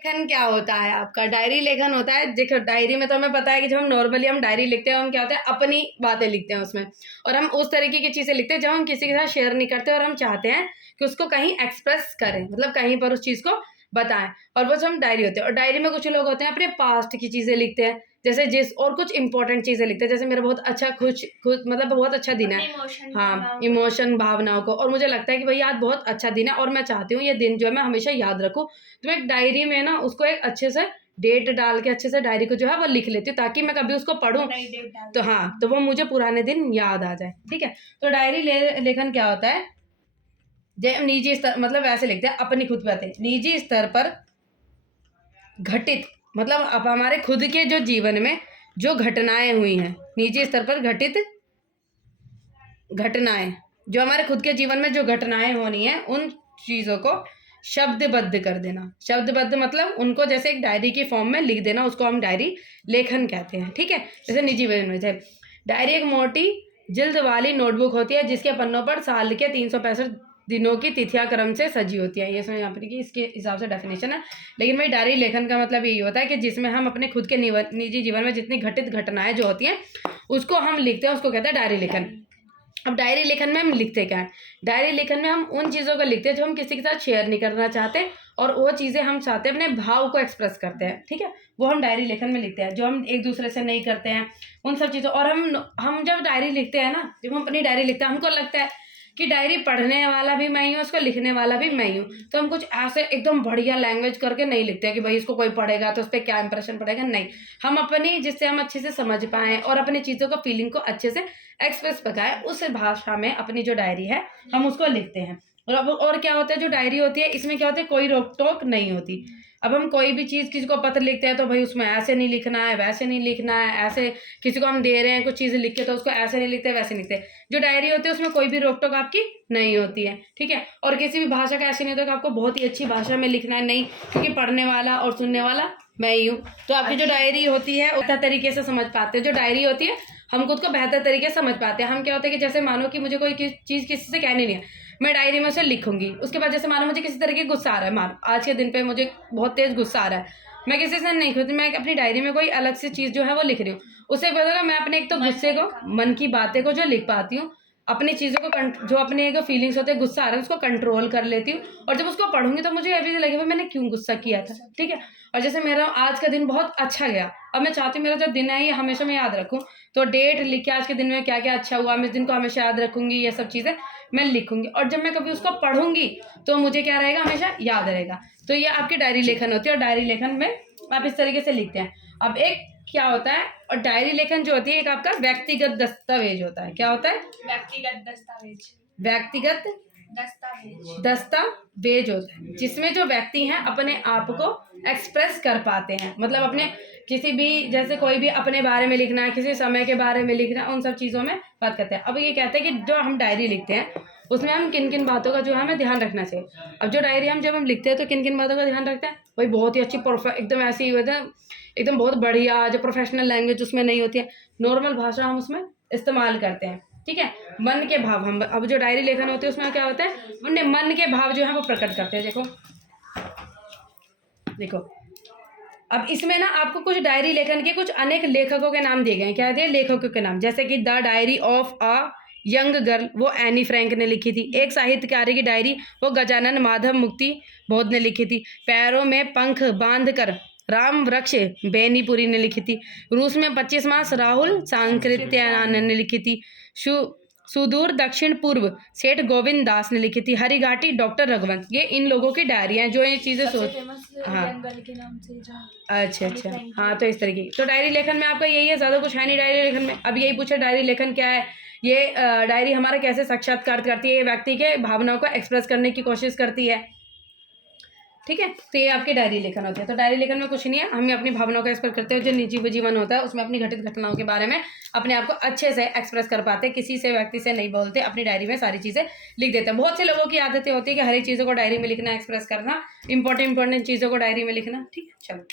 लेखन क्या होता है आपका? डायरी लेखन होता है, देखो डायरी में तो हमें पता है कि जब हम नॉर्मली हम डायरी लिखते हैं, हम क्या होता है अपनी बातें लिखते हैं उसमें, और हम उस तरीके की चीज़ें लिखते हैं जब हम किसी के साथ शेयर नहीं करते और हम चाहते हैं कि उसको कहीं एक्सप्रेस करें, मतलब कहीं पर उस चीज़ को बताएं, और वो जो हम डायरी होते हैं। और डायरी में कुछ लोग होते हैं अपने पास्ट की चीज़ें लिखते हैं, जैसे जिस और कुछ इंपॉर्टेंट चीज़ें लिखते हैं, जैसे मेरा बहुत अच्छा खुश खुश मतलब बहुत अच्छा दिन है, हाँ, इमोशन भावनाओं को, और मुझे लगता है कि भाई आज बहुत अच्छा दिन है और मैं चाहती हूँ ये दिन जो है मैं हमेशा याद रखूँ। तो मैं एक डायरी में ना उसको एक अच्छे से डेट डाल के अच्छे से डायरी को जो है वो लिख लेती हूँ, ताकि मैं कभी उसको पढ़ूँ तो हाँ, तो वो मुझे पुराने दिन याद आ जाए। ठीक है, तो डायरी लेखन क्या होता है, जब निजी स्तर मतलब वैसे लिखते हैं अपनी खुद बातें, निजी स्तर पर घटित मतलब अब हमारे खुद के जो जीवन में जो घटनाएं हुई हैं, निजी स्तर पर घटित घटनाएं, जो हमारे खुद के जीवन में जो घटनाएं होनी है उन चीज़ों को शब्दबद्ध कर देना। शब्दबद्ध मतलब उनको जैसे एक डायरी की फॉर्म में लिख देना, उसको हम डायरी लेखन कहते हैं। ठीक है, जैसे निजी जीवन में जैसे डायरी एक मोटी जिल्द वाली नोटबुक होती है जिसके पन्नों पर साल के 365 दिनों की तिथियां क्रम से सजी होती है। ये समझ यहाँ पर कि इसके हिसाब से डेफिनेशन है, लेकिन भाई डायरी लेखन का मतलब यही होता है कि जिसमें हम अपने खुद के निजी जीवन में जितनी घटित घटनाएं जो होती हैं उसको हम लिखते हैं, उसको कहते हैं डायरी लेखन। अब डायरी लेखन में हम लिखते क्या है, डायरी लेखन में हम उन चीज़ों को लिखते हैं जो हम किसी के साथ शेयर नहीं करना चाहते, और वो चीज़ें हम चाहते हैं अपने भाव को एक्सप्रेस करते हैं। ठीक है, वो हम डायरी लेखन में लिखते हैं जो हम एक दूसरे से नहीं करते हैं उन सब चीज़ों। और हम जब डायरी लिखते हैं ना, जब हम अपनी डायरी लिखते हैं हमको लगता है कि डायरी पढ़ने वाला भी मैं ही हूँ, उसको लिखने वाला भी मैं ही हूँ, तो हम कुछ ऐसे एकदम बढ़िया लैंग्वेज करके नहीं लिखते हैं कि भाई इसको कोई पढ़ेगा तो उस पर क्या इंप्रेशन पड़ेगा। नहीं, हम अपनी जिससे हम अच्छे से समझ पाएँ और अपनी चीज़ों को फीलिंग को अच्छे से एक्सप्रेस पकाए उस भाषा में अपनी जो डायरी है हम उसको लिखते हैं। और क्या होता है, जो डायरी होती है इसमें क्या होता है, कोई रोक टोक नहीं होती। अब हम कोई भी चीज़ किसी को पत्र लिखते हैं तो भाई उसमें ऐसे नहीं लिखना है, वैसे नहीं लिखना है, ऐसे किसी को हम दे रहे हैं कुछ चीज़ें लिख के तो उसको ऐसे नहीं लिखते वैसे नहीं लिखते। जो डायरी होती है उसमें कोई भी रोक टोक आपकी नहीं होती है। ठीक है, और किसी भी भाषा का ऐसे नहीं होता कि आपको बहुत ही अच्छी भाषा में लिखना है, नहीं, क्योंकि पढ़ने वाला और सुनने वाला मैं ही हूँ। तो आपकी जो डायरी होती है उतना तरीके से समझ पाते हैं। जो डायरी होती है हम खुद को बेहतर तरीके से समझ पाते हैं। हम क्या होता है कि जैसे मानो कि मुझे कोई चीज़ किसी से कहनी नहीं है, मैं डायरी में उसे लिखूंगी। उसके बाद जैसे मानो मुझे किसी तरह की गुस्सा आ रहा है, मानो आज के दिन पे मुझे बहुत तेज गुस्सा आ रहा है, मैं किसी से नहीं खुद मैं अपनी डायरी में कोई अलग से चीज़ जो है वो लिख रही हूँ। उससे क्या होगा, मैं अपने एक तो गुस्से को, मन की बातें को जो लिख पाती हूँ, अपनी चीज़ों को जो अपने जो फीलिंग्स होते हैं गुस्सा आ रहा है उसको कंट्रोल कर लेती हूँ, और जब उसको पढ़ूंगी तो मुझे अभी लगेगा मैंने क्यों गुस्सा किया था। ठीक है, और जैसे मेरा आज का दिन बहुत अच्छा गया, अब मैं चाहती हूँ मेरा जो दिन है ये हमेशा मैं याद रखूँ, तो डेट लिख के आज के दिन में क्या क्या अच्छा हुआ मैं इस दिन को हमेशा याद रखूंगी, ये सब चीज़ें मैं लिखूंगी, और जब मैं कभी उसको पढ़ूंगी तो मुझे क्या रहेगा, हमेशा याद रहेगा। तो ये आपकी डायरी लेखन होती है, और डायरी लेखन में आप इस तरीके से लिखते हैं। अब एक क्या होता है, और डायरी लेखन जो होती है एक आपका व्यक्तिगत दस्तावेज होता है। क्या होता है? व्यक्तिगत दस्तावेज। व्यक्तिगत दस्तावेज होता है जिसमें जो व्यक्ति हैं अपने आप को एक्सप्रेस कर पाते हैं, मतलब अपने किसी भी, जैसे कोई भी अपने बारे में लिखना है, किसी समय के बारे में लिखना है, उन सब चीज़ों में बात करते हैं। अब ये कहते हैं कि जो हम डायरी लिखते हैं उसमें हम किन किन बातों का जो है हमें ध्यान रखना चाहिए। अब जो डायरी जब हम लिखते हैं तो किन किन बातों का ध्यान रखते हैं, भाई बहुत ही अच्छी एकदम ऐसी एकदम बहुत बढ़िया जो प्रोफेशनल लैंग्वेज उसमें नहीं होती है, नॉर्मल भाषा हम उसमें इस्तेमाल करते हैं। ठीक है, मन के भाव हम, अब जो डायरी लेखन होते हैं उसमें क्या होता है, अपने मन के भाव जो है वो प्रकट करते हैं। देखो देखो, अब इसमें ना आपको कुछ डायरी लेखन के कुछ अनेक लेखकों के नाम दिए गए हैं। क्या दिए? लेखकों के नाम, जैसे कि the diary of a young girl, वो एनी फ्रैंक ने लिखी थी। एक साहित्यकारी की डायरी, वो गजानन माधव मुक्ति बोध ने लिखी थी। पैरों में पंख बांध कर राम वृक्ष बेनीपुरी ने लिखी थी। रूस में 25 मास राहुल सांकृत्यानंद ने लिखी थी। सुदूर दक्षिण पूर्व सेठ गोविंद दास ने लिखी थी। हरिघाटी डॉक्टर रघुवंश, ये इन लोगों की डायरी हैं जो ये चीज़ें सोच, हाँ, अच्छा अच्छा, हाँ, तो इस तरीके की तो डायरी लेखन में आपका यही है, ज़्यादा कुछ है नहीं डायरी लेखन में। अब यही पूछे डायरी लेखन क्या है, ये डायरी हमारा कैसे साक्षात्कार करती है, ये व्यक्ति के भावनाओं को एक्सप्रेस करने की कोशिश करती है। ठीक है, तो ये आपकी डायरी लेखन होती है। तो डायरी लेखन में कुछ नहीं है, हमें अपनी भावनाओं का एक्सप्रेस करते हैं। जो निजी जीवन होता है उसमें अपनी घटित घटनाओं के बारे में अपने आप को अच्छे से एक्सप्रेस कर पाते हैं, किसी से व्यक्ति से नहीं बोलते, अपनी डायरी में सारी चीज़ें लिख देते हैं। बहुत से लोगों की आदतें होती है कि हर एक चीज़ों को डायरी में लिखना, एक्सप्रेस करना, इंपॉर्टेंट चीज़ों को डायरी में लिखना। ठीक है, चलो।